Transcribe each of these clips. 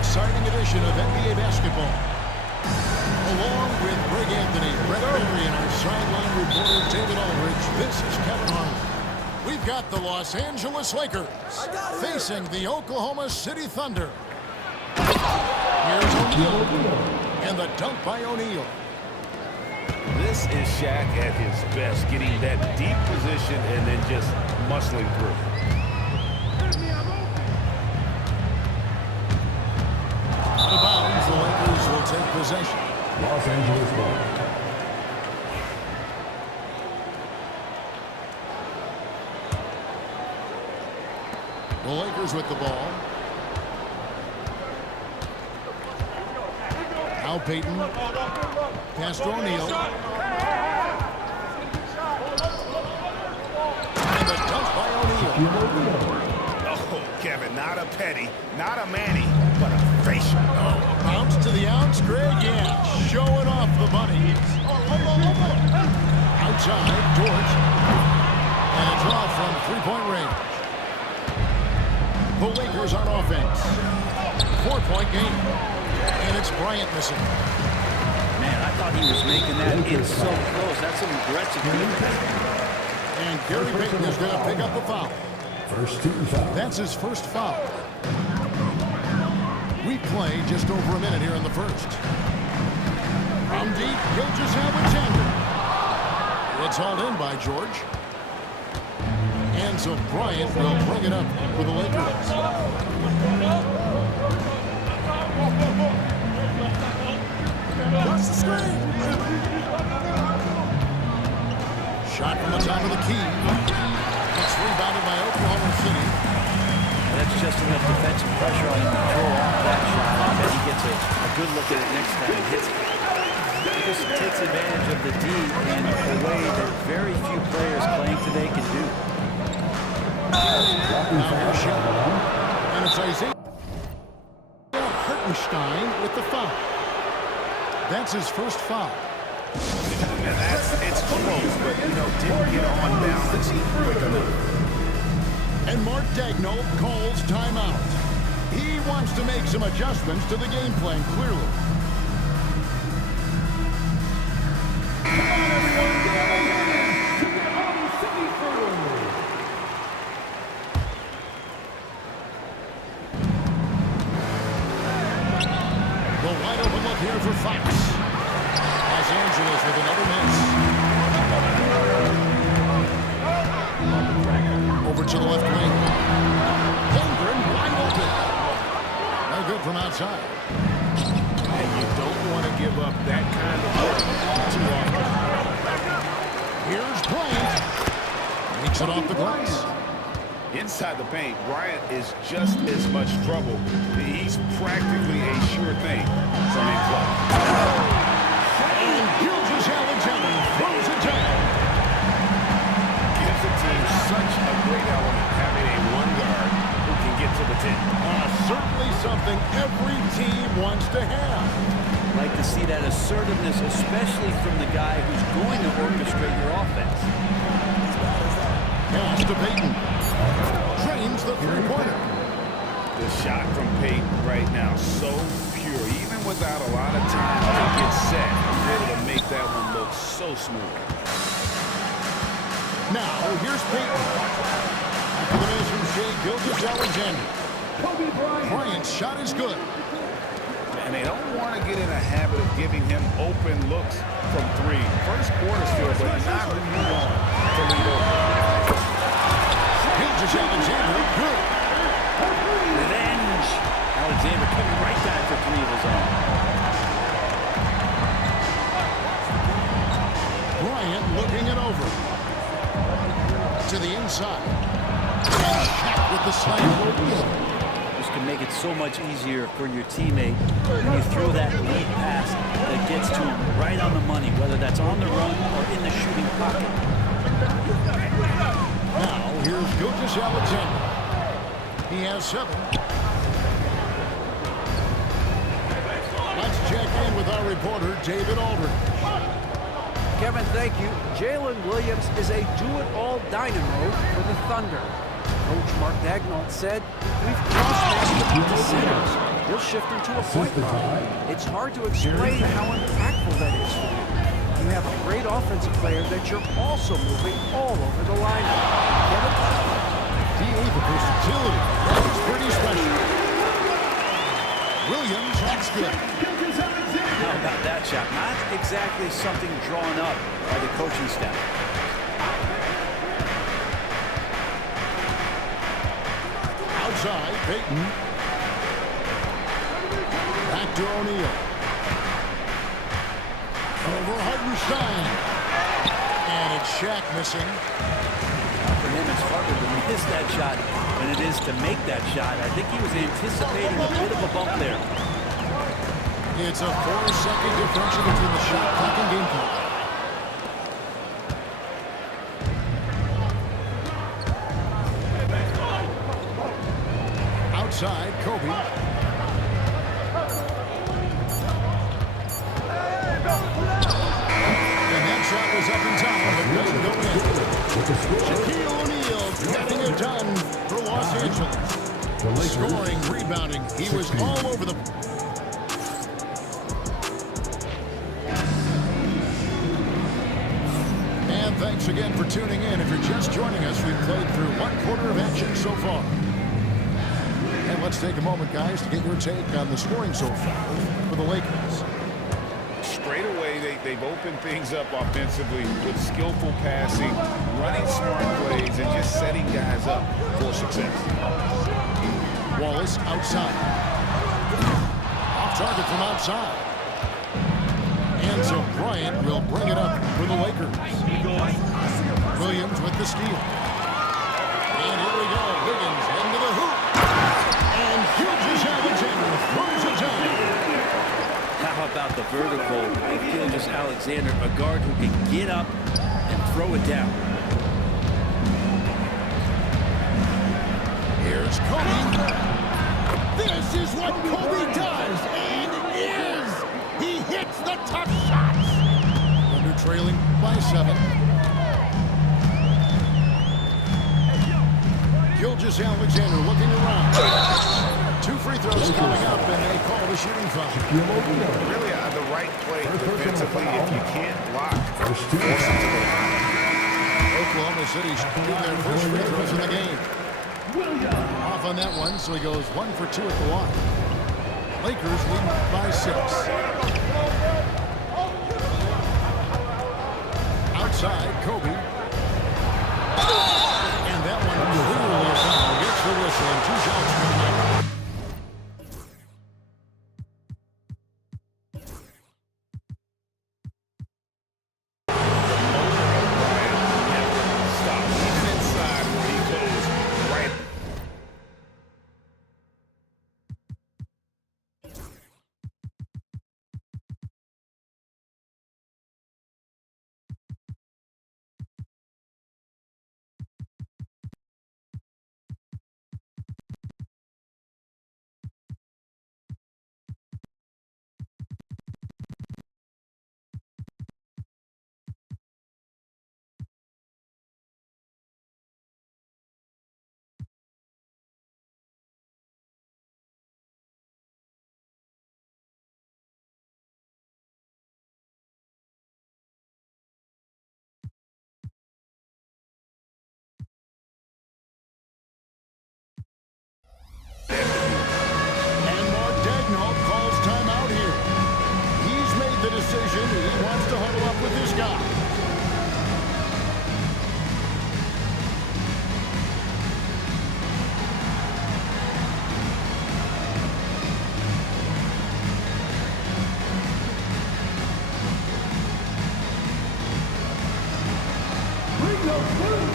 exciting edition of NBA basketball. Along with Greg Anthony, Brett Berry, and our sideline reporter David Aldridge, this is Kevin Harlan. We've got the Los Angeles Lakers facing the Oklahoma City Thunder. Here's O'Neal, and the dunk by O'Neal. This is Shaq at his best, getting that deep position and then just muscling through. Out of bounds, the Lakers will take possession. Los Angeles ball. The Lakers with the ball. Now Payton. Pass to O'Neal. And the dunk by O'Neal. Oh, Kevin, not a petty, not a Manny, but a facial. Oh, a bounce to the ounce, Greg. Yeah, showing off the money. Outside, George. And a draw from three-point range. The Lakers on offense. 4-point game. And it's Bryant missing. Man, I thought he was making that in so close. That's some aggressive defense. And Gary Payton is going to pick up the foul. First team foul. That's his first foul. We play just over a minute here in the first. From deep, Gilgeous-Alexander. It's hauled in by George. And so Bryant will bring it up for the Lakers. Watch the screen. Shot from the top of the key. It's rebounded by Oklahoma City. That's just enough defensive pressure on him to throw off that shot. I bet he gets a good look at it next time and hits it. He just takes advantage of the D in a way that very few players playing today can do. Now here's Shaq. And it's Isaiah Hartenstein with the foul. That's his first foul. And it's close, but, didn't get on balance quick enough. And Mark Daigneault calls timeout. He wants to make some adjustments to the game plan, clearly. The wide open look here for Fox. Los Angeles with another miss. Over to the left wing. Holmgren wide open. No good from outside. And you don't want to give up that kind of work too often. Here's Bryant. Makes it off the glass. Inside the paint, Bryant is just as much trouble. He's practically a sure thing from in club. And Gilgeous-Alexander throws it down. Gives the team such a great element having a one guard who can get to the 10. Certainly something every team wants to have. Like to see that assertiveness, especially from the guy who's going to orchestrate your offense. Pass to Payton. Drains the three-pointer. The shot from Payton right now, so pure. Even without a lot of time to get set, he's able to make that one look so smooth. Now, here's Payton. After the miss from Shea Gilgeous-Alexander. Bryant's shot is good. And they don't want to get in a habit of giving him open looks from three. First quarter still, but not when you want to lead over. Gilgeous-Alexander, good. Revenge. Alexander coming right back for three of his own. Bryant looking it over. To the inside. And Shaq with the slam. This can make it so much easier for your teammate when you throw that lead pass that gets to him right on the money, whether that's on the run or in the shooting pocket. Now, here's Gilgeous-Alexander. He has 7. Let's check in with our reporter, David Aldridge. Kevin, thank you. Jalen Williams is a do-it-all dynamo for the Thunder. Coach Mark Daigneault said, "We've cross-matched the centers. he'll shift into a point Assisted guard. by It's hard to explain how impactful that is for you. You have a great offensive player that you're also moving all over the lineup. Kevin? The versatility. That's pretty special. Williams, that's good. How about that shot? Not exactly something drawn up by the coaching staff. Outside, Payton. Back to O'Neal. Over Hartenstein. And it's Shaq missing. For him, it's harder to miss that shot than it is to make that shot. I think he was anticipating a bit of a bump there. It's a 4-second differential between the shot clock and game clock. Outside, Kobe. And that shot was up in time, but doesn't go in. Shaquille O'Neal getting it done for Los Angeles. Scoring, rebounding. He was all over the... And thanks again for tuning in. If you're just joining us, we've played through one quarter of action so far. And let's take a moment, guys, to get your take on the scoring so far for the Lakers. Straight away, they've opened things up offensively with skillful passing, running smart plays, and just setting guys up for success. Wallace outside. Off target from outside. And so Bryant will bring it up for the Lakers. Williams with the steal. And here we go. Wiggins into the hoop. And Alexander throws it down. How about the vertical? Alexander, a guard who can get up and throw it down. Here's Kobe. This is what Kobe does, and is. He hits the tough shots. Under trailing by 7. Alexander looking around. 2 free throws coming up, and they call the shooting foul. Really the right play defensively if you can't block. Oklahoma City's shooting their first free throws in the game. Off on that one, so he goes 1 for 2 at the line. Lakers lead by 6. Outside, Kobe. And that one clearly a foul. Gets the whistle and 2 shots from the line. Decision. He wants to huddle up with this guy. Bring those blue.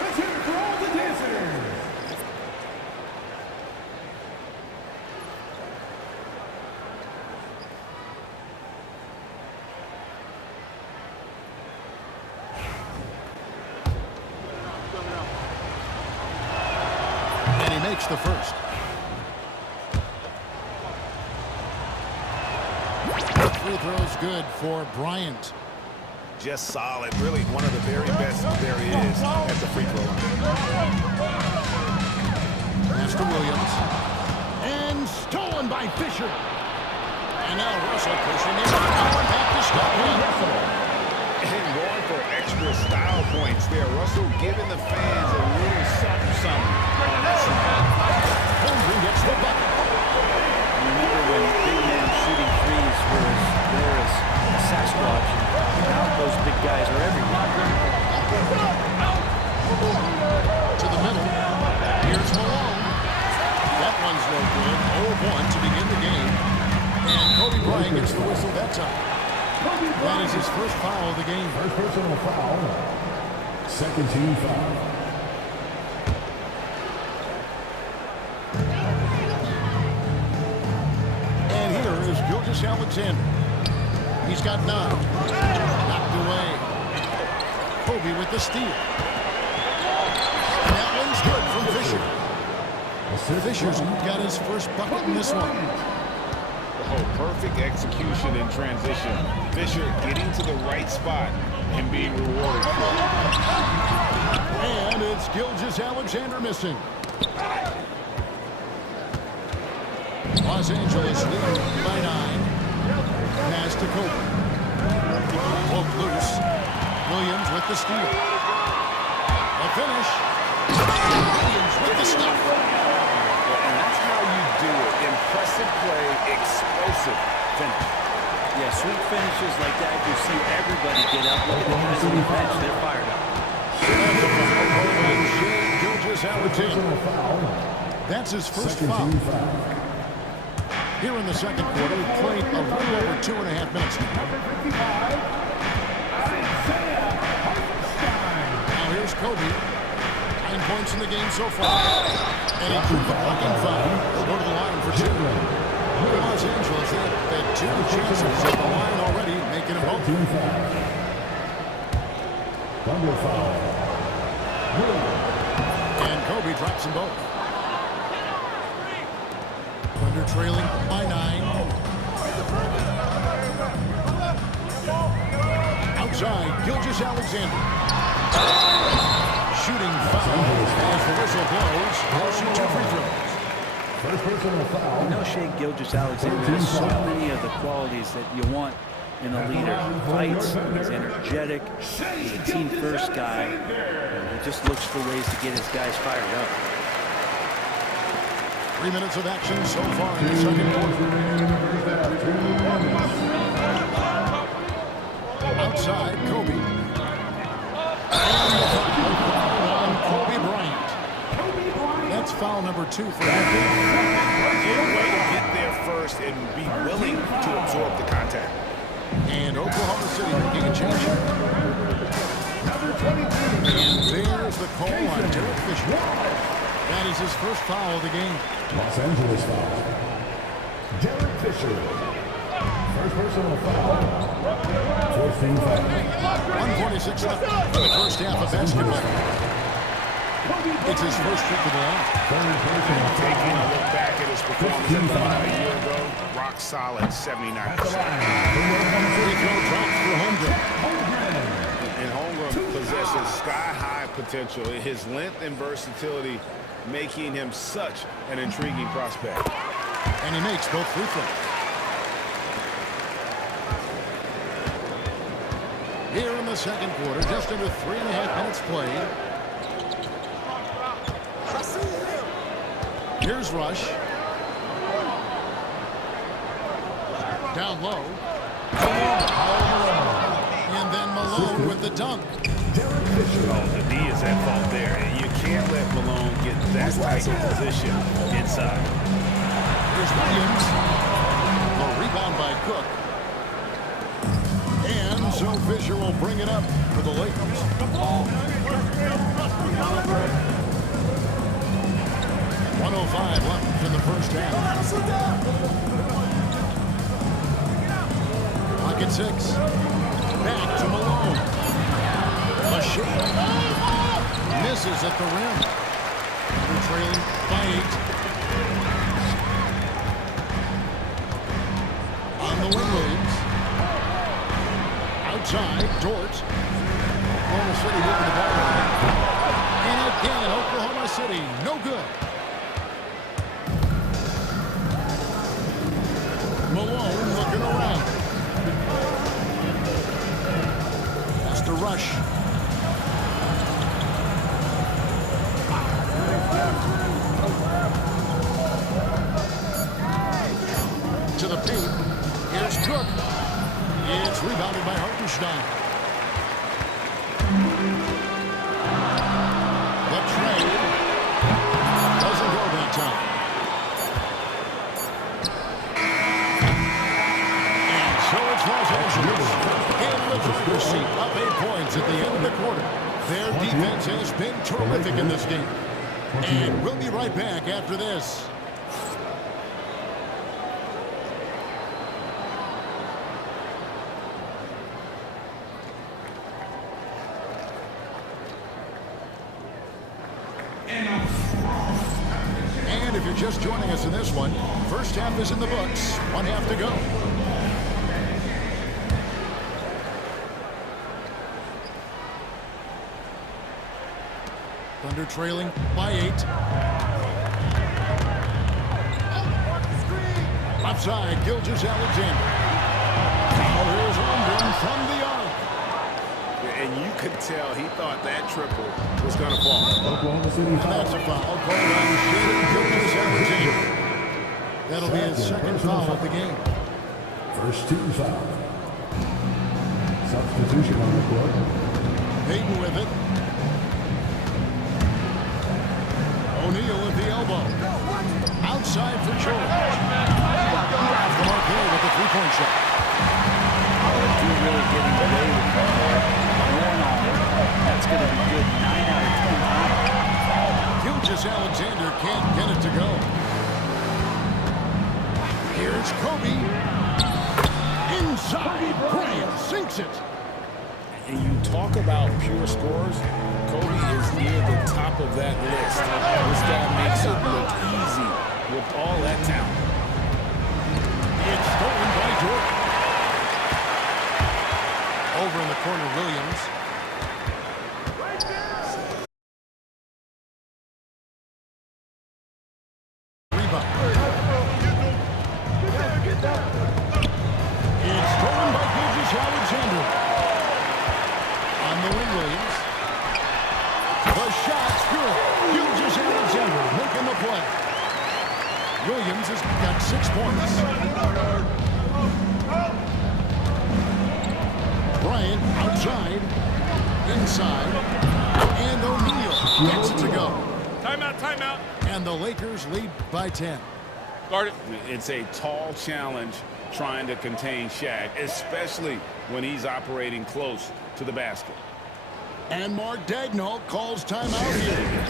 Let's hear it for all the dancers. makes the first. Free throw's good for Bryant. Just solid. Really one of the very best there is at the free throw line. Pass to Williams. And stolen by Fisher. And now Russell pushing in. Have to stop him. And going for extra style points there. Russell giving the fans a little something on that side. Holmgren gets the bucket. Remember when big men shooting threes were as rare as Sasquatch, and now those big guys are everywhere. To the middle. Here's Malone. That one's no good. 0-1 to begin the game. And Kobe Bryant gets the whistle that time. That is his first foul of the game. First personal foul. Second team foul. And here is Gilgeous-Alexander. He's got 9. Knocked away. Kobe with the steal. And that one's good from Fisher. Fisher's got his first bucket in this one. Oh, perfect execution in transition. Fisher getting to the right spot and being rewarded for it. And it's Gilgeous-Alexander missing. Los Angeles leading by 9. Pass to Kobe. Poke loose. Williams with the steal. A finish. Williams with the stop. And that's how you do it. Impressive play, explosive finish. Yeah, sweet finishes like that, you see everybody get up. Look at the guys on the bench, they're fired up. Gilgeous-Alexander. That's his first foul. Here in the second quarter, we played a little over 2.5 minutes. Now here's Kobe. 9 points in the game so far. And he drew the blocking foul. He'll go to the line for 2. Los Angeles had 2 chances at the line already, making them both. Double foul. And Kobe drops them both. Thunder trailing by 9. Outside, Gilgeous-Alexander. Shooting foul as the whistle blows. He'll shoot 2 free throws. First personal foul. You know, Shea Gilgeous-Alexander has so many of the qualities that you want in a leader. He fights, he's energetic, he's a team-first guy. He just looks for ways to get his guys fired up. 3 minutes of action so far in the second quarter. Outside, Kobe. And the foul on Kobe Bryant. That's foul number 2 for him. Good way to get there first and be willing to absorb the contact. And Oklahoma City making a change. And there's the call on Derek Fisher. That is his first foul of the game. Los Angeles foul. Derek Fisher. First personal foul. 14 foul. 1:46 left in the first half of basketball. It's his first trip to the line. Taking a look back at his performance a year ago, rock solid 79%. Free throw drops for Holmgren. And Holmgren possesses sky-high potential. His length and versatility making him such an intriguing prospect. And he makes both free throws. Here in the second quarter, just under 3.5 minutes played. Here's Rush. Down low. And then Malone with the dunk. Oh, the D is at fault there, and you can't let Malone get that type of position inside. Here's Williams. A rebound by Cook. And so Fisher will bring it up for the Lakers. 1:05 left in the first half. Clock at 6. Back to Malone. A shot. Misses at the rim. trailing by 8. On the wing, Williams. Outside, Dort. Oklahoma City moving the ball around. And again, Oklahoma City, no good. Malone looking around. Has to rush. To the paint. Here's Cook. It's rebounded by Hartenstein. The trade doesn't go that time. And so it's Los Angeles in the driver's seat, up 8 points at the end of the quarter. Their defense has been terrific in this game. And we'll be right back after this. And if you're just joining us in this one, first half is in the books. 1 half to go. Thunder trailing by 8. Outside, Gilgeous-Alexander. Now here's London from the arc. And you could tell he thought that triple was going to fall. Oklahoma City And foul. that's a foul called on Gilgeous-Alexander. That'll be his second foul of the game. First team foul. Substitution on the court. Payton with it. O'Neal at the elbow. Outside for George. Off the mark here with the three-point shot. Do really getting away with that. That's going to be good. 9 out of 10. Gilgeous-Alexander can't get it to go. Here's Kobe. Inside. Bryant sinks it. And you talk about pure scores, Kobe is near the top of that list. This guy makes it look easy with all that talent. It's stolen by Jordan. Over in the corner, Williams. Rebound. It's stolen by Gilgeous-Alexander. On the wing, Williams. The shot's good. Gilgeous-Alexander making the play. Williams has got 6 points. Bryant outside, inside, and O'Neal gets it to go. Timeout, timeout. And the Lakers lead by 10. Guard it. It's a tall challenge trying to contain Shaq, especially when he's operating close to the basket. And Mark Daigneault calls timeout here.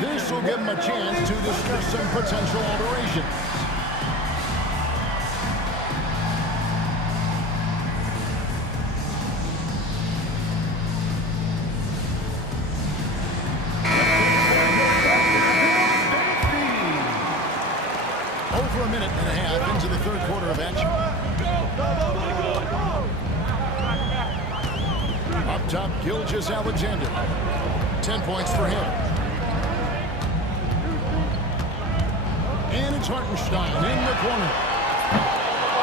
This will give him a chance to discuss some potential alterations. Over a minute and a half into the third quarter of action. Up top, Gilgeous-Alexander. 10 points for him. And it's Hartenstein in the corner.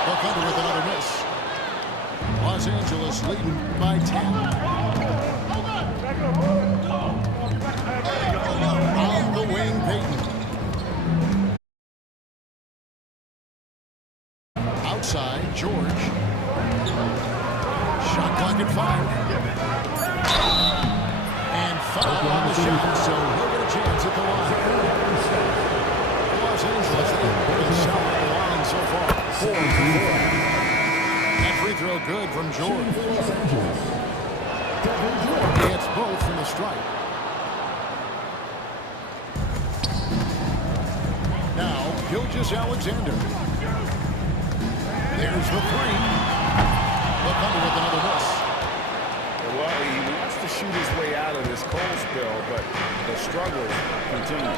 The Thunder with another miss. Los Angeles leading by 10. On the wing, Payton. Outside, George. Shot clock at 5. And foul on the shot, so he'll get a chance at the line. Los Angeles has been solid at the line so far. 4 for 4. That free throw good from George. He hits both from the stripe. Now, Gilgeous-Alexander. There's the three. The Thunder with another miss. Well, he wants to shoot his way out of this cold spell, but the struggles continue.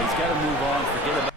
He's got to move on, forget about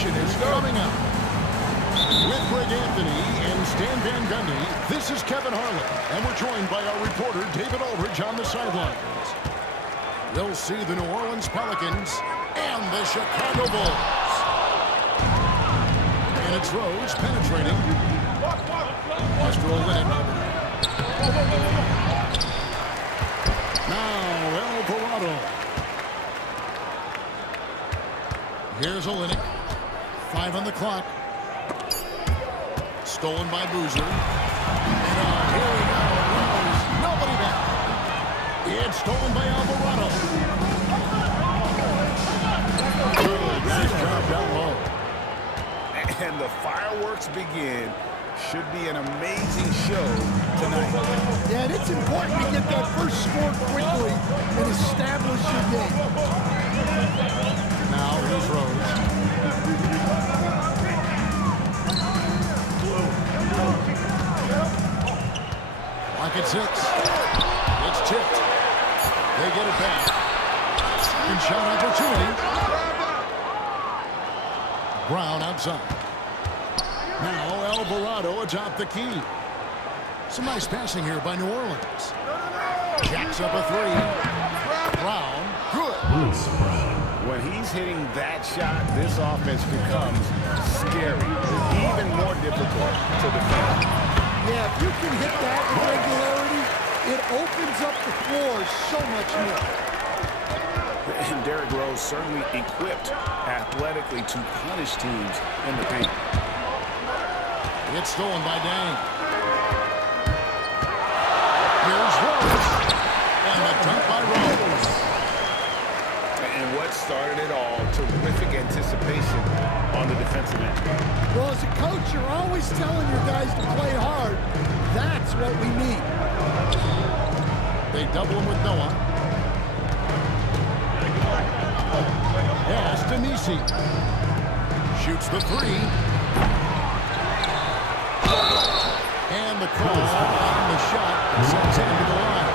Action is coming up. With Greg Anthony and Stan Van Gundy, this is Kevin Harlan, and we're joined by our reporter David Aldridge on the sidelines. We'll see the New Orleans Pelicans and the Chicago Bulls. And it's Rose penetrating. Castro winning. Now Alvarado. Here's Olynyk. 5 on the clock. Stolen by Boozer. And here we go. Rose. Nobody back. It's stolen by Alvarado. Good. Nice job down low. And the fireworks begin. Should be an amazing show tonight. Yeah, and it's important to get that first score quickly and establish your game. Now here's Rose. Lock at 6. It's tipped. They get it back. Second shot opportunity. Brown outside. Now Alvarado atop the key. Some nice passing here by New Orleans. Jacks up a 3. Brown, good. When he's hitting that shot, this offense becomes scary. Even more difficult to defend. Yeah, if you can hit that with regularity, it opens up the floor so much more. And Derrick Rose certainly equipped athletically to punish teams in the paint. It's stolen by Dang. Here's Rose. And a dunk by Rose. And what started it all, terrific anticipation on the defensive end. Well, as a coach, you're always telling your guys to play hard. That's what we need. They double him with Noah. Pass to Nisi. Shoots the three. And the call on the shot sends him to the line.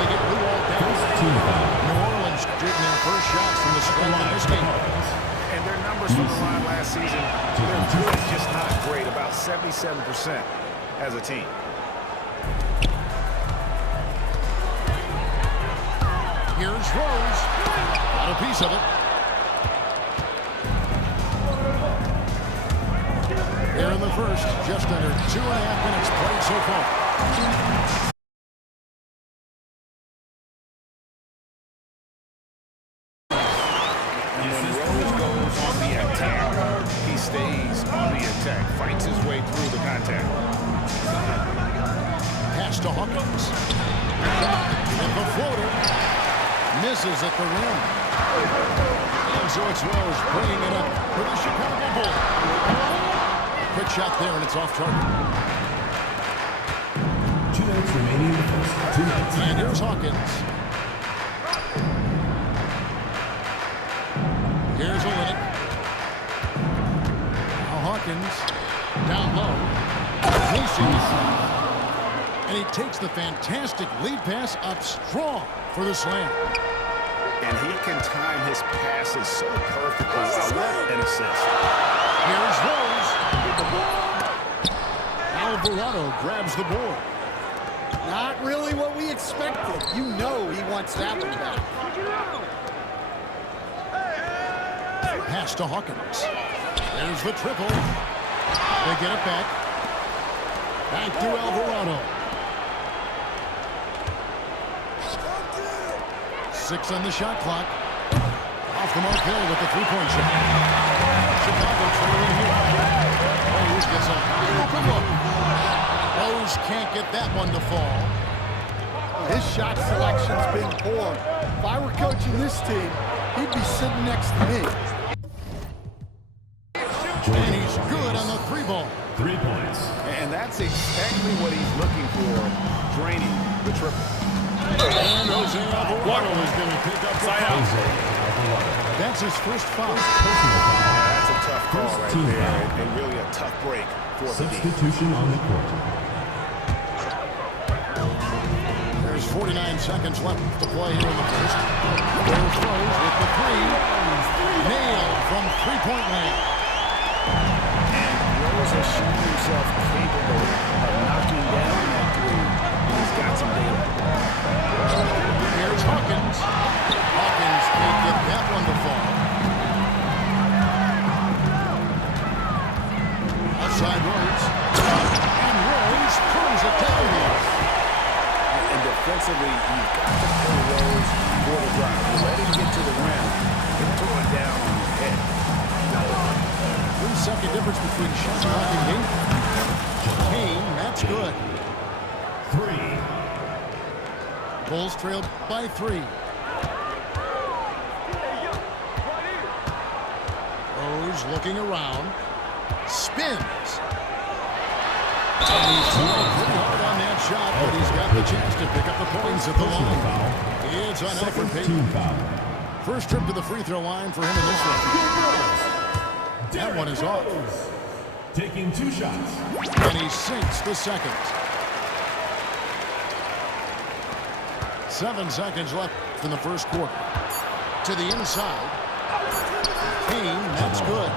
They get Lou all down. New Orleans getting their first shots from the stripe in this game. And their numbers from the line last season, they're good, just not great, about 77% as a team. Here's Rose. Got a piece of it. Here in the first, just under 2.5 minutes played so far. And when Rose goes on the attack, he stays on the attack, fights his way through the contact. Pass to Hawkins. And the floater misses at the rim. And so it's Rose bringing it up for the Chicago Bulls. Quick shot there, and it's off target. 2 minutes remaining in the first. 2 minutes. And here's Hawkins. Here's Olynyk. Now Hawkins down low. And he takes the fantastic lead pass up strong for the slam. And he can time his passes so perfectly. I love an assist. Here's Rose. Alvarado grabs the board. Not really what we expected. You know he wants that one back. Pass to Hawkins. There's the triple. They get it back. Back to Alvarado. 6 on the shot clock. Off the mark there with the three-point shot. Chicago trailing here. Rose gets a high open look. Rose can't get that one to fall. His shot selection's been poor. If I were coaching this team, he'd be sitting next to me. And he's good on the 3-ball. 3 points. And that's exactly what he's looking for, draining the triple. And Jose Alvarado is going to pick up the foul. That's his first foul. That's a tough call right there, and really a tough break for the team. Substitution on the court. There's 49 seconds left to play here in the first. There's Rose with the three. Nailed from three-point land. And Rose has shown himself capable of knocking down that three. He's got some data. Here's Hawkins. Hawkins can't get that one to fall. Outside Rose. And Rose pulls it down here. And defensively, you've got to play Rose for the drive. You let him get to the rim, and throw it down on his head. 3-second difference between shot clock and game. Kane, that's good. 3. Bulls trailed by 3. Rose looking around. Spins. And he's trying pretty hard on that shot, but he's got the chance to pick up the points at the line. It's on Alfred Payton. First trip to the free throw line for him in this one. That one is off. Taking 2 shots. And he sinks the second. 7 seconds left in the first quarter. To the inside. Kane, that's good.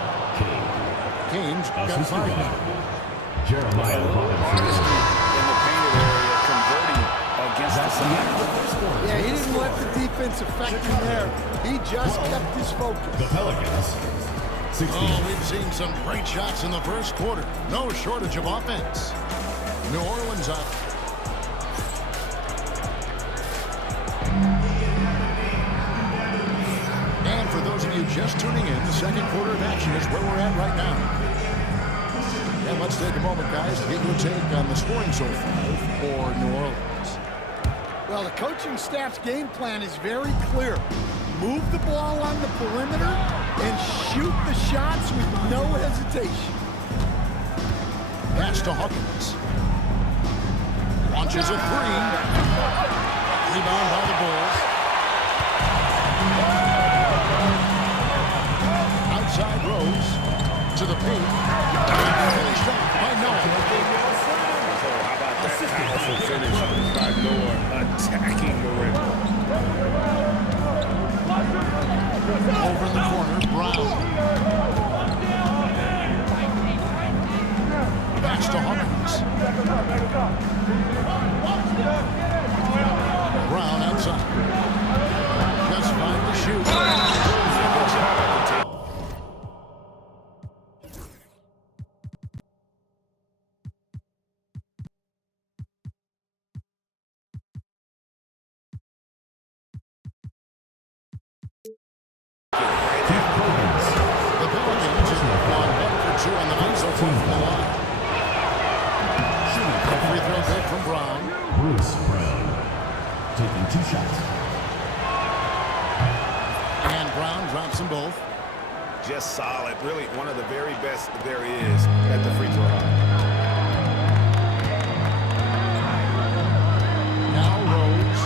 Kane's got 5. Jeremiah Honesty in the painted area, converting against the side. Yeah, he didn't let the defense affect him there. He just kept his focus. The Pelicans. 16. Oh, we've seen some great shots in the first quarter. No shortage of offense. New Orleans up. And for those of you just tuning in, the second quarter of action is where we're at right now. And let's take a moment, guys, to get your take on the scoring so far for New Orleans. Well, the coaching staff's game plan is very clear. Move the ball on the perimeter and shoot the shots with no hesitation. Pass to Hawkins. Launches a three. Rebound by the Bulls. Outside Rose to the paint. Finished off by Noah. How about that powerful finish by Noah attacking the rim? Over in the corner, Brown. Pass to Hawkins. Brown outside. Just fine to shoot. The Pelicans have gone 1 for 2 on the night so far from the line. A free throw good from Brown. Bruce Brown taking 2 shots. And Brown drops them both. Just solid. Really one of the very best there is at the free throw line. Now Rose.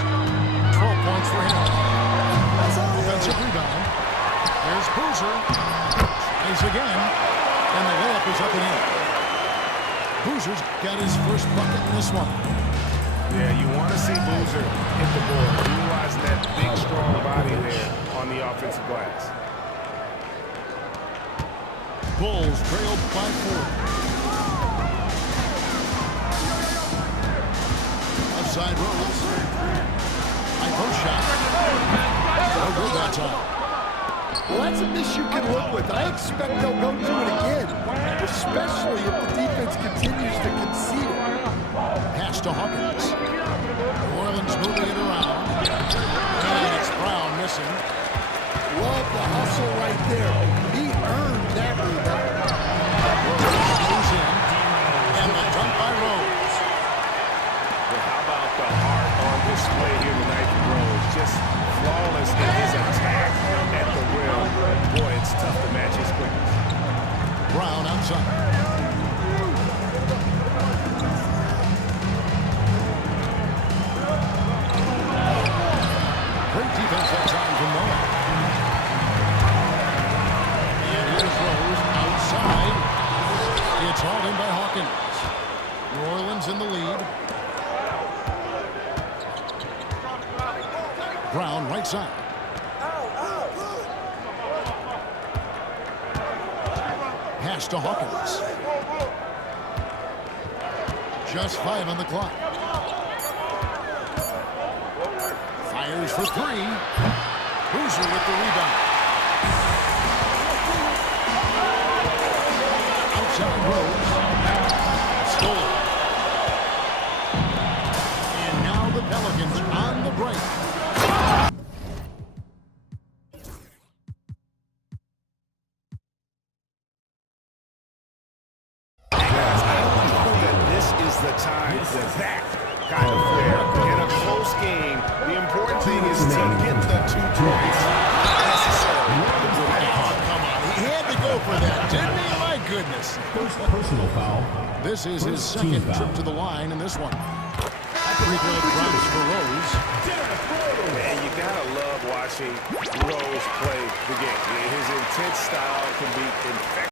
12 points for him. Offensive rebound. There's Boozer. Tries again. And the layup is up and in. Boozer's got his first bucket in this one. Yeah, you want to see Boozer hit the board, utilizing that big, strong body there on the offensive glass. Bulls trail by 4. Outside Rose. High post shot. No good that time. Well, that's a miss you can live with. I expect they'll go do it again, especially if the defense continues to concede it. Pass to Hawkins. New Orleans moving it around. And it's Brown missing. Love the hustle right there. He earned that rebound. Rose goes in. And the dunk by Rose. Well, how about the heart on display here tonight from Rose? Just flawless in his attack at the rim. Boy, it's tough to match his quickness. Brown outside. Great defense that time from Noah. And here's Rose outside. It's hauled in by Hawkins. New Orleans in the lead. Brown right side. Pass to Hawkins. Just 5 on the clock. Fires for 3. Boozer with the rebound. Outside Rose. Stolen. And now the Pelicans on the break. The time for that kind of flair. In a close game, the important thing is to get the 2 points. Not necessarily the dramatic. Oh, come on. He had to go for that, didn't he? My goodness. First personal foul. This is his First team second foul. trip to the line in this one. Free throw drops for Rose. Man, you gotta love watching Rose play the game. His intense style can be infectious.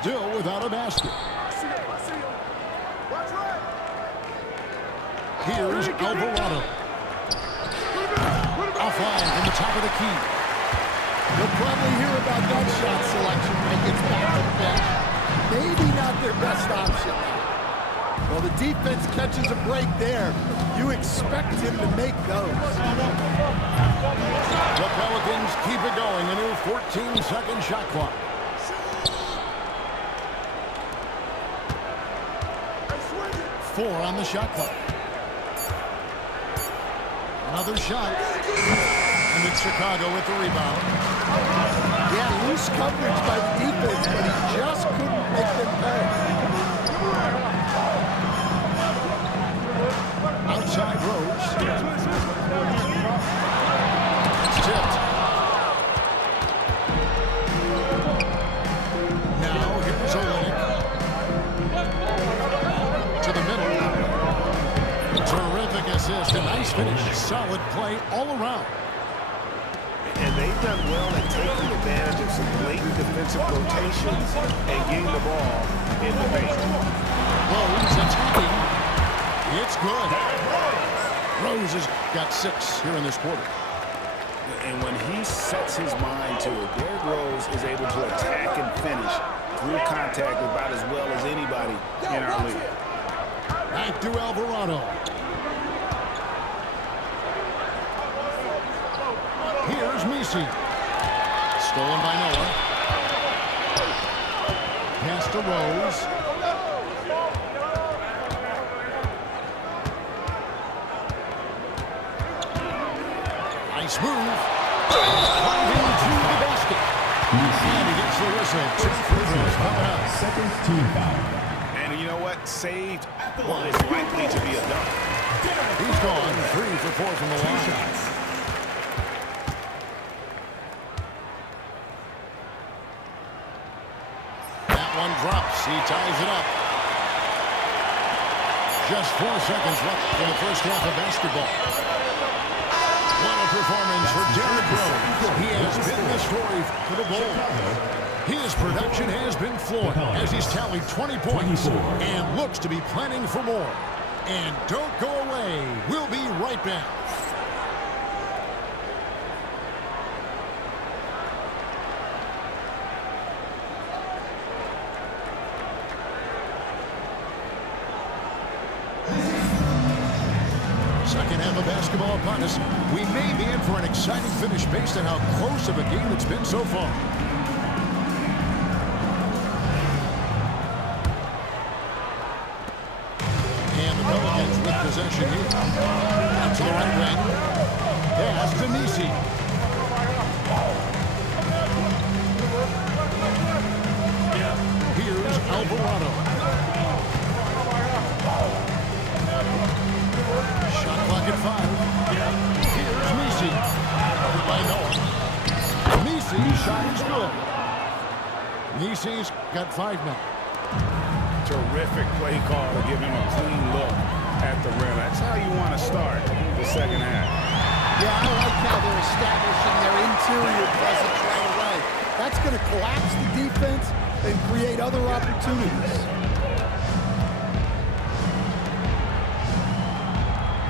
Still without a basket. Here's Alvarado. Offline from the top of the key. You'll probably hear about that shot selection when it gets back to the bench. Maybe not their best option. Well, the defense catches a break there. You expect him to make those. The Pelicans keep it going. A new 14-second shot clock. Four on the shot clock. Another shot. And it's Chicago with the rebound. Yeah, loose coverage by the defense, but he just couldn't make them pay. Outside Rose. It's tipped. Nice finish. Solid play all around. And they've done well at taking advantage of some blatant defensive rotations and getting the ball in the paint. Rose attacking. It's good. Rose has got 6 here in this quarter. And when he sets his mind to it, Derrick Rose is able to attack and finish through contact about as well as anybody in our league. Back to Alvarado. Here's Messi. Stolen by Noah. Pass to Rose. Nice move. Driving to the basket. And he gets the whistle. 2 free throws coming up. Second team foul. And you know what? Saved one is likely to be a dunk. He's gone 3 for 4 from the line. Shots. That one drops. He ties it up. Just 4 seconds left in the first half of basketball. What a performance for Derrick Rose. He has been the story for the Bulls. His production has been flowing as he's tallied 20 points and looks to be planning for more. And don't go away. We'll be right back. Second half of basketball upon us. We may be in for an exciting finish based on how close of a game it's been so far. And the Pelicans with possession here. Out to the right wing. Pass to Messi. Here's Alvarado. Shot clock at 5. Here's Messi. By Noah. Messi's shot is good. Messi's got 5 now. Terrific play call to give him a clean look at the rim. That's how you want to start the second half. Yeah, I like how they're establishing their interior presence right away. That's going to collapse the defense and create other opportunities.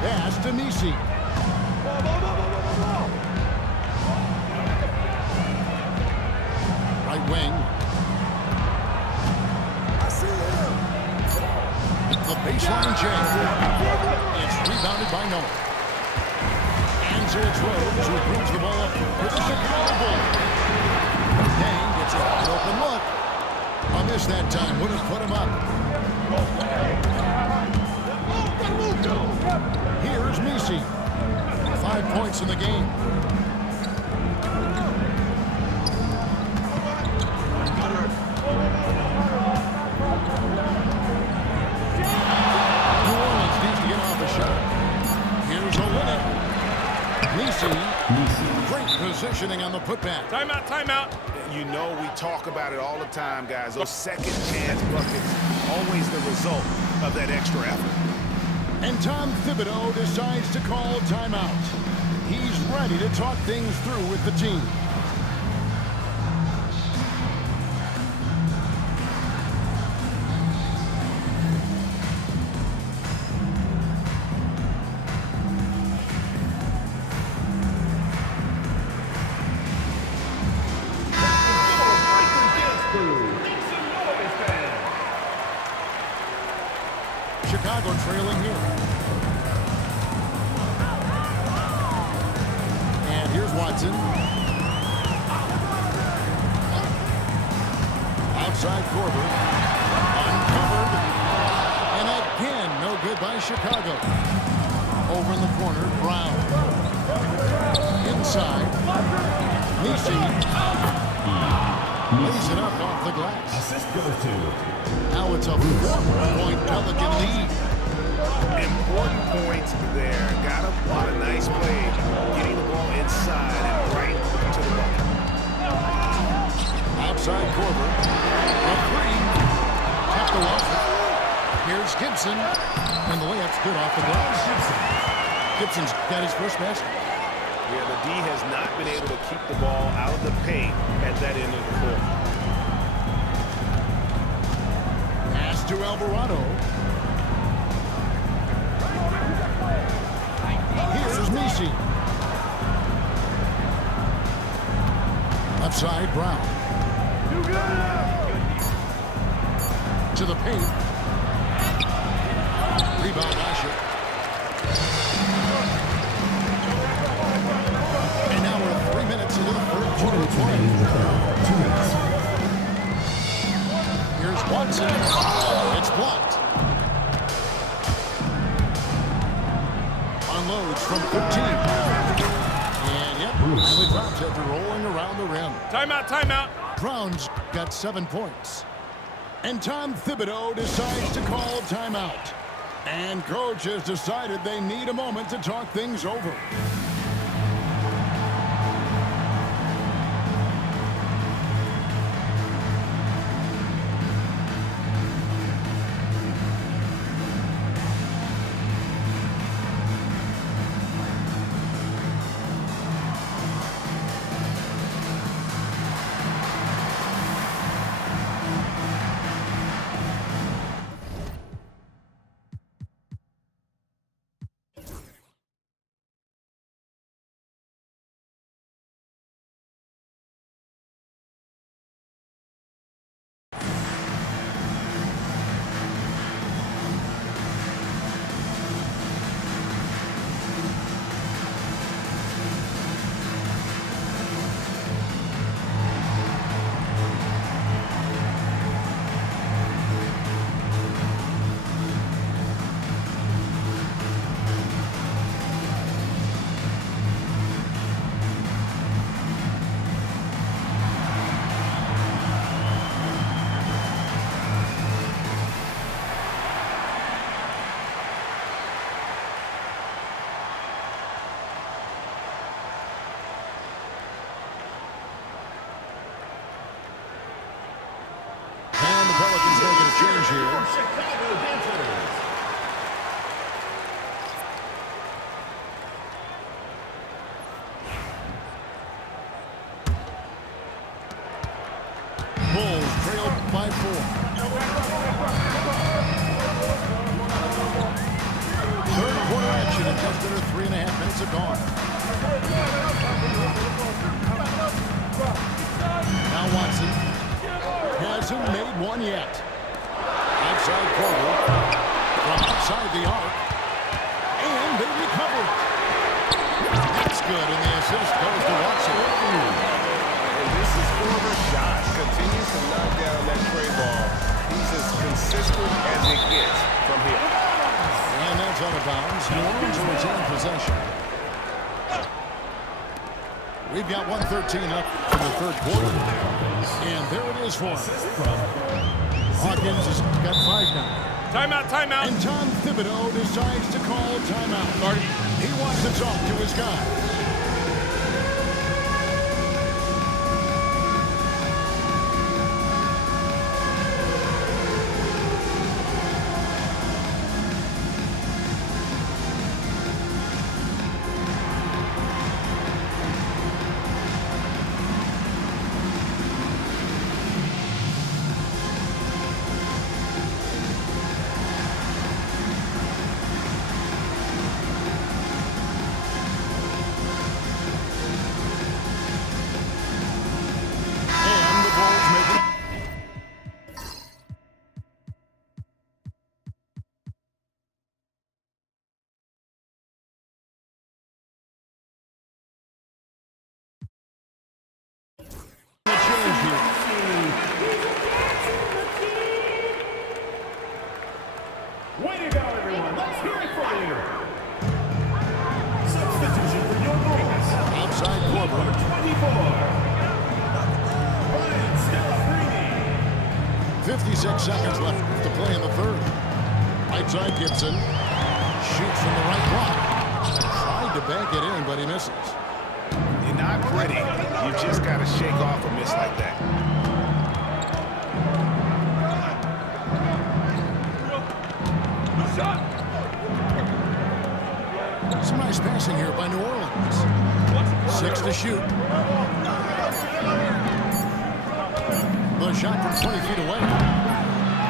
Pass to Messi. Right wing. The baseline jam. It's rebounded by Noah. And so it's Rose who brings the ball up for the Chicago Bulls. Dang gets a wide open look. A miss that time would have put him up. Here's Messi. 5 points in the game. New Orleans needs to get off a shot. Here's Olynyk. Messi. Great positioning on the putback. Timeout, timeout. You know we talk about it all the time, guys. Those second chance buckets, always the result of that extra effort. And Tom Thibodeau decides to call timeout. He's ready to talk things through with the team. Chicago trailing here. And here's Watson. Outside Korver. Uncovered. And again, no good by Chicago. Over in the corner, Brown. Inside. Messi. Lays it up off the glass. Assist goes to. Now it's a 4-point Pelican lead. Important points there. Got him on a nice play, getting the ball inside and right to the bucket. Outside Korver. A 3. Kept the off. Here's Gibson. And the layup's good off the glass. Gibson's got his first basket. Yeah, the D has not been able to keep the ball out of the paint at that end of the court. Pass to Alvarado. Here's Messi. Left side, Brown. To the paint. Rebound, Asher. And now we're 3 minutes into the third quarter. 2 minutes. Here's Watson. It's blocked. Unloads from 15. And yep, finally drops after rolling around the rim. Timeout, timeout. Brown's got 7 points. And Tom Thibodeau decides to call timeout. And coach has decided they need a moment to talk things over. Pelicans making a change here. Bulls trail by 4. Third quarter action in just under 3.5 minutes are gone. Now Watson. Hasn't made one yet. Outside Corver from outside the arc. And they recover it. That's good, and the assist goes to Watson. And this is Corver's shot. Continues to knock down that tray ball. He's as consistent as it gets from here. And that's out of bounds. New Orleans will retain possession. We've got 1:13 left in the third quarter. And there it is for him. Hawkins has got 5 now. Timeout, timeout. And Tom Thibodeau decides to call timeout. He wants to talk to his guy. Way to go, everyone. Let's hear it for you. Substitution for your Bulls. Outside Corver. 24. Brian Scalabrine. 56 seconds left to play in the third. Right side Gibson. Shoots from the right block. Tried to bank it in, but he misses. You're not pretty. You just got to shake off a miss like that. Some nice passing here by New Orleans. 6 to shoot. The shot from 20 feet away.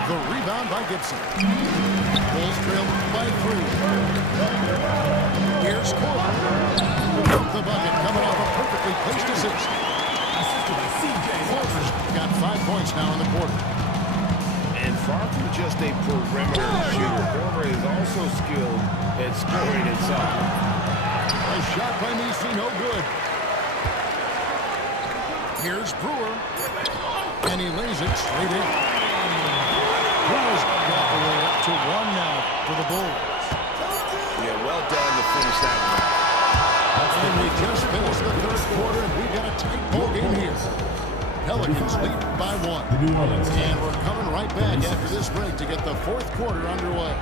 The rebound by Gibson. Bulls trail by 3. Here's Corver. The bucket coming off a perfectly placed assist. Corver's got 5 points now in the quarter. And far from just a perimeter shooter, Corver is also skilled at scoring inside. A shot by Nisi, no good. Here's Brewer. And he lays it straight in. Brewer's got the way up to 1 now for the Bulls. Yeah, well done to finish that one. And we just finished the 3rd quarter, and we've got a tight ball game here. Pelicans lead by 1. And we're coming right back after this break to get the 4th quarter underway.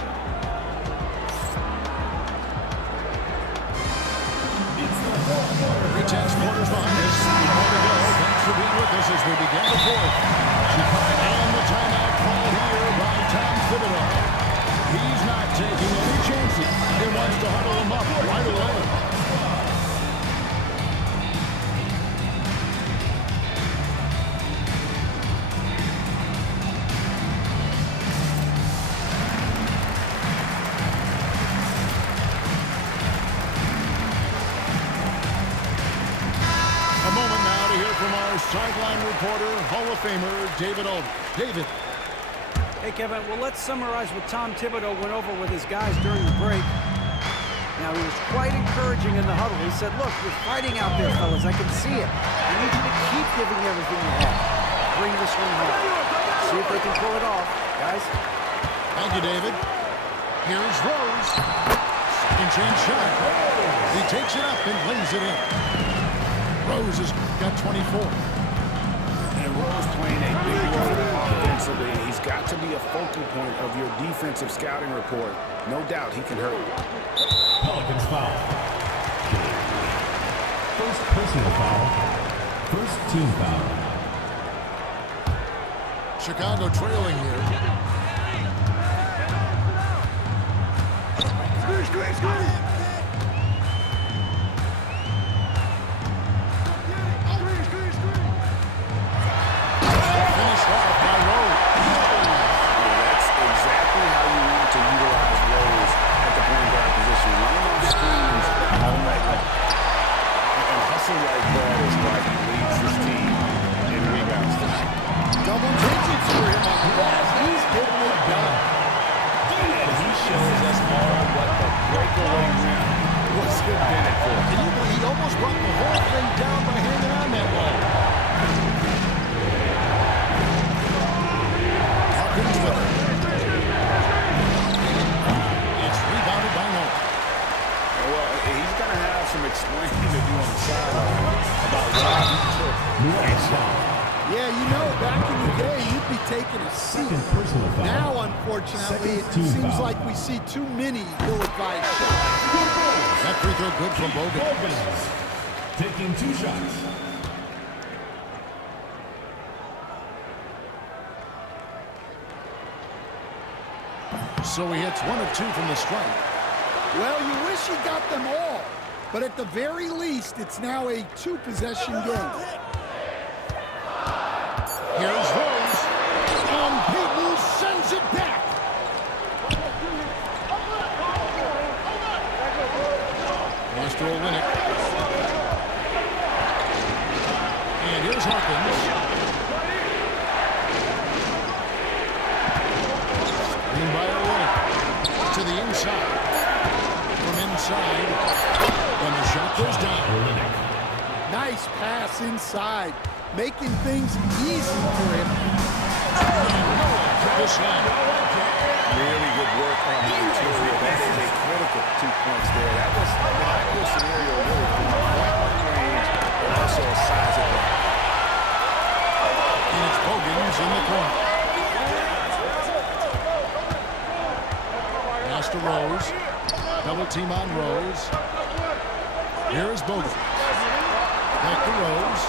Three-tenths quarters behind us. More to go. Thanks for being with us as we begin the 4th. And the timeout called here by Tom Thibodeau. He's not taking any chances. He wants to huddle him up right away. Sideline reporter, Hall of Famer, David Aldridge. David. Hey, Kevin. Well, let's summarize what Tom Thibodeau went over with his guys during the break. Now, he was quite encouraging in the huddle. He said, look, you're fighting out there, fellas. I can see it. I need you to keep giving everything you have. Bring this one home. See if they can pull it off, guys. Thank you, David. Here's Rose. Second chance shot. He takes it up and lays it in. Rose has got 24. And Rose playing a big role offensively. He's got to be a focal point of your defensive scouting report. No doubt he can hurt you. Pelicans foul. First personal foul. First team foul. Chicago trailing here. He almost brought the whole thing down by hanging on that wall. Hawkins with it. It's rebounded by Nolan. Well, he's going to have some explaining to do on the sideline about why he took that shot. Yeah, you know, back in the day, you'd be taking a seat. Now, unfortunately, it seems like we see too many ill-advised shots. That free throw good from Bogan. Taking 2 shots. So he hits 1 of 2 from the strike. Well, you wish you got them all, but at the very least, it's now a 2-possession game. Here's Rose. And Peyton sends it back. Master will win it. And here's Hawkins. Screen by Olynyk. To the inside. From inside. And the shot goes down. Nice pass inside, making things easy for him. This line. Really good work on the interior. That is a critical 2 points there. That was an ideal scenario really from a point range and also a size advantage. And it's Bogan's in the corner. Pass to Rose. Double team on Rose. Here is Bogan. Back to Rose.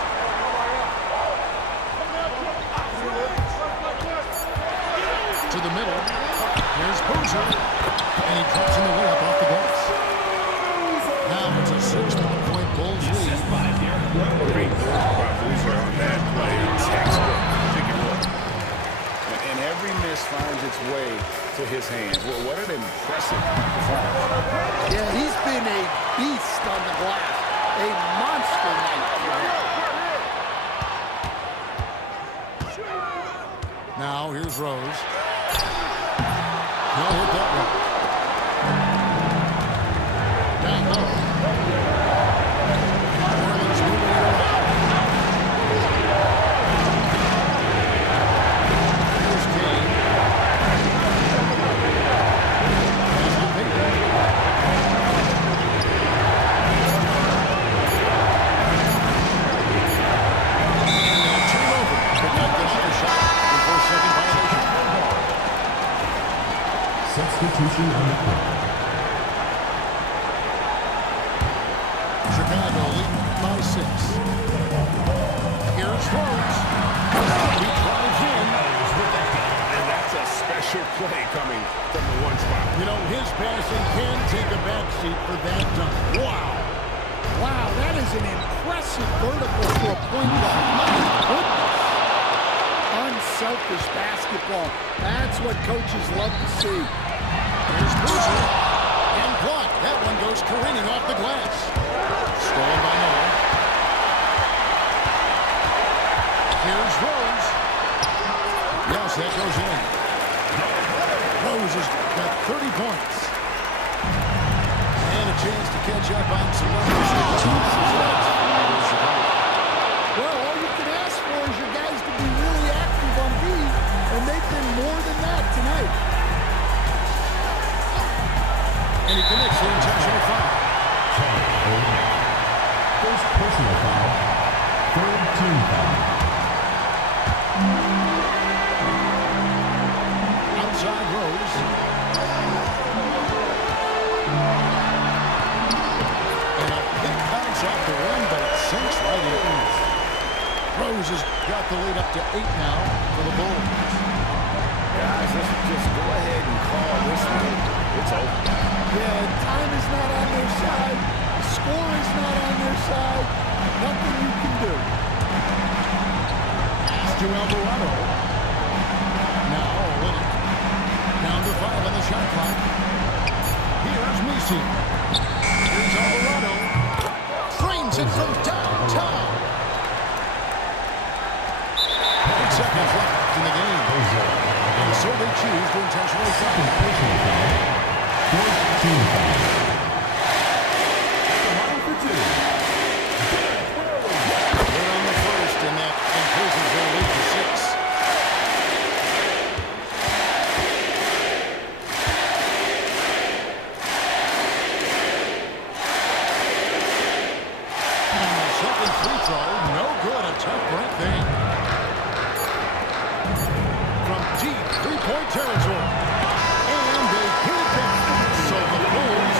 To the middle. Here's Boozer. And he drops in the layup off the glass. halfway to his hands. Well, what an impressive performance. Yeah, he's been a beast on the glass. A monster night for him. Now, here's Rose. He'll hit that one. Down low. Orleans moving it around. Here's Kane. Here's the paper. And they'll turn over. Pick up another shot before second violation. Substitution on the court. Chicago leading by 6. Here's Rose. He drives in. And that's a special play coming from the one spot. You know, his passing can take a backseat for that dunk. Wow. Wow, that is an impressive vertical for a point guard. My goodness. Unselfish basketball. That's what coaches love to see. Here's Boozer. And blocked. That one goes careening off the glass. Stolen by Noah. Here's Rose. Yes, that goes in. Rose has got 30 points. And a chance to catch up on some numbers. Well, all you can ask for is your guys to be really active on D, and they've been more than that tonight. And he connects the intentional foul. First personal foul. Third team foul. Outside Rose. And a big bounce off the rim, but it sinks right in. Rose has got the lead up to 8 now for the Bulls. Guys, let's just go ahead and call this one. It's over. Yeah, time is not on their side. The score is not on their side. Nothing you can do. Pass to Alvarado. Now Olynyk. Down to 5 on the shot clock. Here's Misi. Here's Alvarado. Frames it from downtown. 8 seconds left in the game. And so they choose to intentionally foul. Personal foul. Fourth team foul. Line for 2. They're on the first, and that increases their lead to 6. And the second free throw, no good. A tough break there. From deep three-point territory. And they hit it back. So the Bulls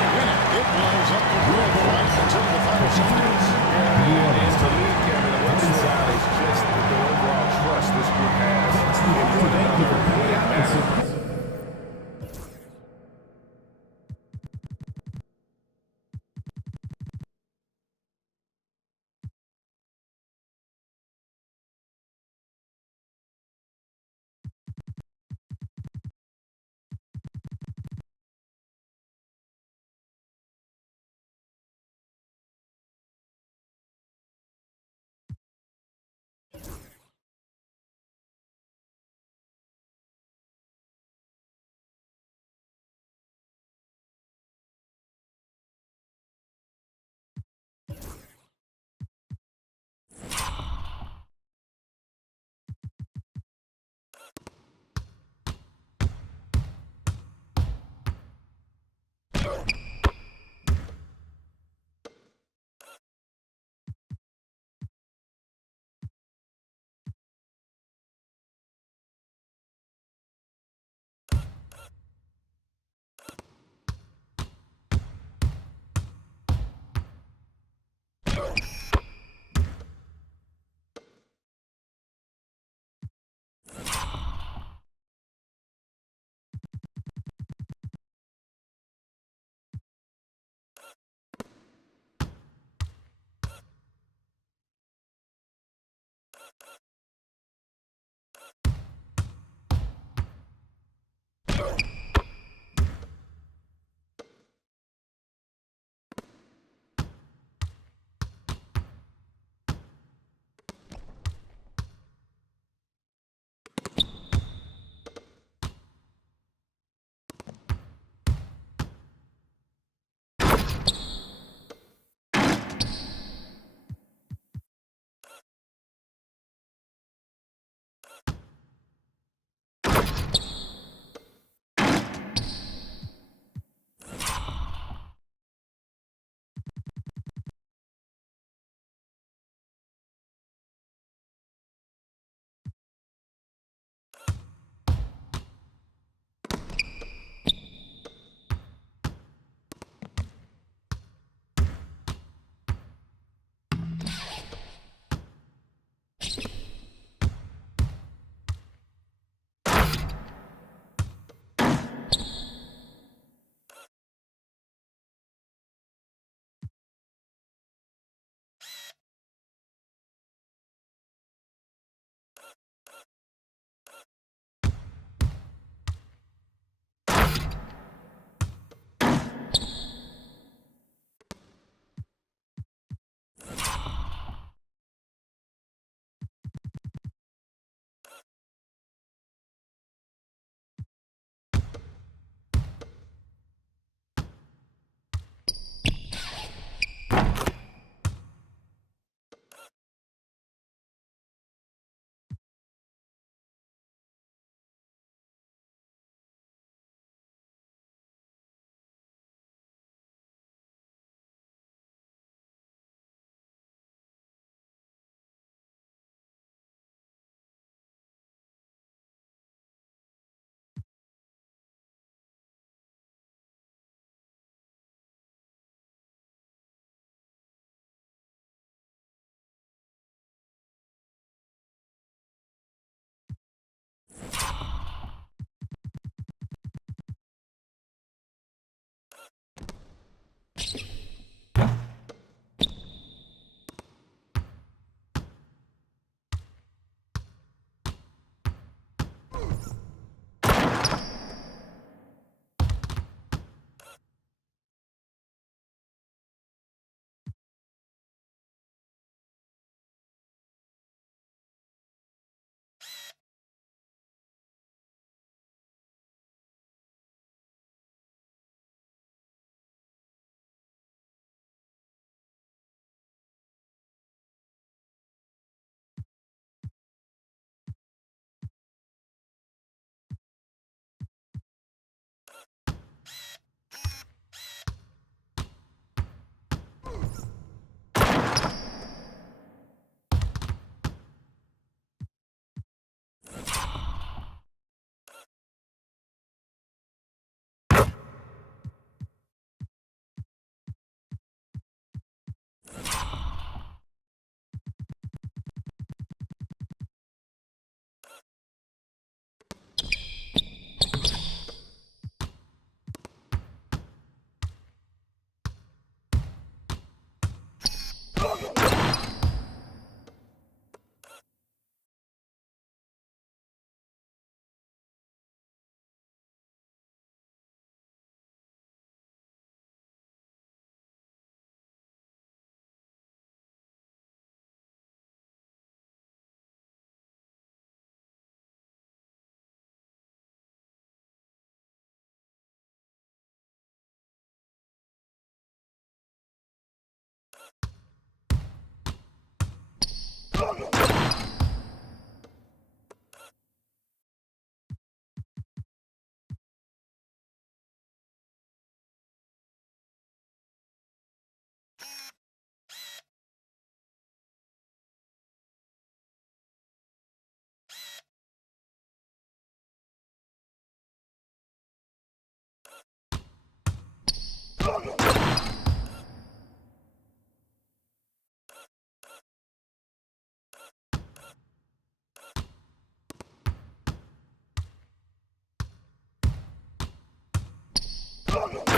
Rose.